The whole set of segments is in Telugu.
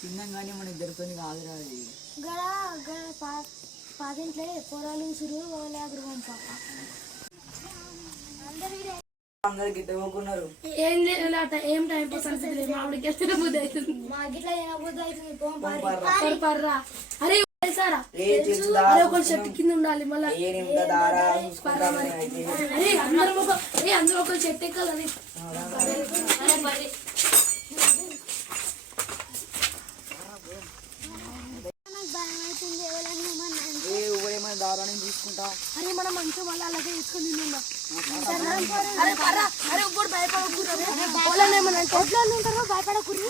తిన్నాం కానీ మన ఇద్దరితో కాదురా అది. పాతింట్లో పొరాలు ఉసురు అందరు గిట్ట పోకున్నారు. ఏం లేదు ఏం టైం పాస్ అనిపిస్తుంది. మామిడికి వెళ్తే బుద్ధి అవుతుంది. మాకు ఇట్లా బుద్ధి అవుతుంది. పర్రా అరే సారా అరే ఒక చెట్టు కింద ఉండాలి. మళ్ళీ అరే అందరూ ఒక చెట్టు ఎక్కాలి. దారాన్ని తీసుకుంటా. అరే మనం మంచిగా మళ్ళీ అలాగే తీసుకొని తిందా. అరే పర్రా అరే ఇప్పుడు భయపడకూడదు. భయపడకూడదు.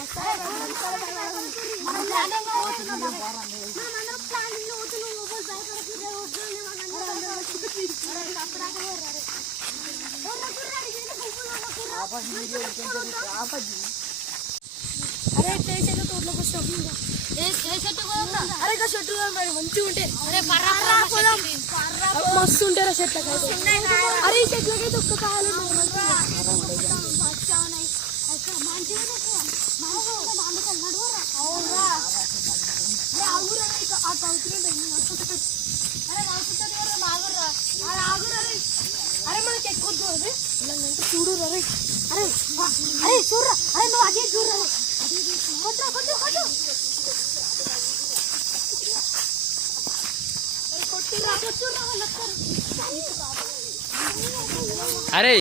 అరే చేసేది తోటలోకి వచ్చాం. అరే చెట్టు మరి మంచిగా ఉంటే మస్తు ఉంటారా చెట్ల. అరే ఈ చెట్లకైతే ఒక్క కాయలు అరే మనకి ఎక్కువ చూడు. అరే అరే అరే చూడరా. అరే నువ్వు అదే చూడరా. అరే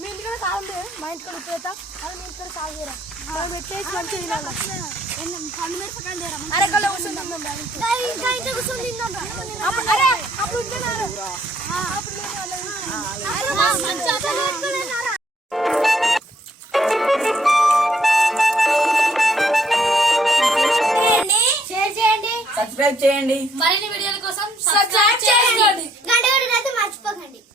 మీ ఇంటికాడ సాగు మా ఇంటికాడ ఉప్పుతా అది మీ ఇంటికాడ సాగురా. మనం పెట్టేసి మంచిగా సబ్స్క్రైబ్ చేయండి. మరిన్ని వీడియోల కోసం సబ్స్క్రైబ్ చేయండి.